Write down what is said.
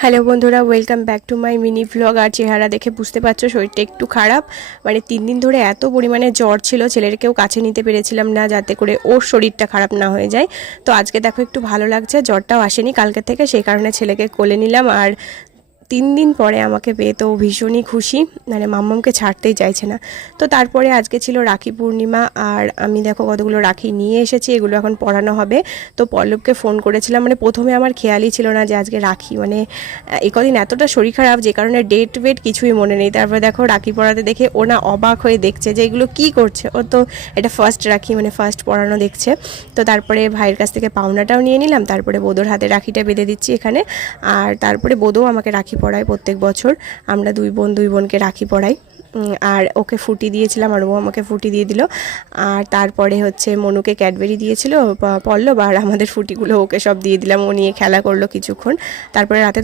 Hello বন্ধুরা, welcome back to my mini vlog. আর চেহারা দেখে বুঝতে পারছো শরীরটা একটু খারাপ। মানে 3 দিন ধরে এত পরিমাণে জ্বর ছিল, ছেলেরকেও কাছে নিতে পেরেছিলাম না যাতে করে ওর শরীরটা খারাপ না হয়ে যায়। তো আজকে দেখো একটু ভালো লাগছে, জ্বরটাও আসেনি কালকে থেকে, সেই কারণে ছেলেকে কোলে নিলাম। আর 3 দিন পরে আমাকে পেয়ে তো ভীষণই খুশি, মানে মাম্মামকে ছাড়তেই চাইছে না। তো তারপরে আজকে ছিল রাখি পূর্ণিমা, আর আমি দেখো কতগুলো রাখি নিয়ে এসেছি, এগুলো এখন পরানো হবে। তো পল্লবকে ফোন করেছিলাম, মানে প্রথমে আমার খেয়ালই ছিল না যে আজকে রাখি, মানে এই কদিন এতটা শরীর খারাপ যে কারণে ডেট ওয়েট কিছুই মনে নেই। তারপরে দেখো রাখি পরাতে দেখে ও না অবাক হয়ে দেখছে যে এগুলো কী করছে। ও তো এটা ফার্স্ট রাখি, মানে ফার্স্ট পরানো দেখছে। তো তারপরে ভাইয়ের কাছ থেকে পাওনাটাও নিয়ে নিলাম, তারপরে বোদোর হাতে রাখিটা বেঁধে দিচ্ছি এখানে। আর তারপরে বোদও আমাকে রাখি পরায় প্রত্যেক বছর, আমরা দুই বোনকে রাখি পরাই। আর ওকে ফুটি দিয়েছিলাম আর ও আমাকে ফুটি দিয়ে দিল। আর তারপরে হচ্ছে মনুকে ক্যাডবেরি দিয়েছিল পল্লব, আর আমাদের ফুটিগুলো ওকে সব দিয়ে দিলাম, ও নিয়ে খেলা করলো কিছুক্ষণ। তারপরে রাতে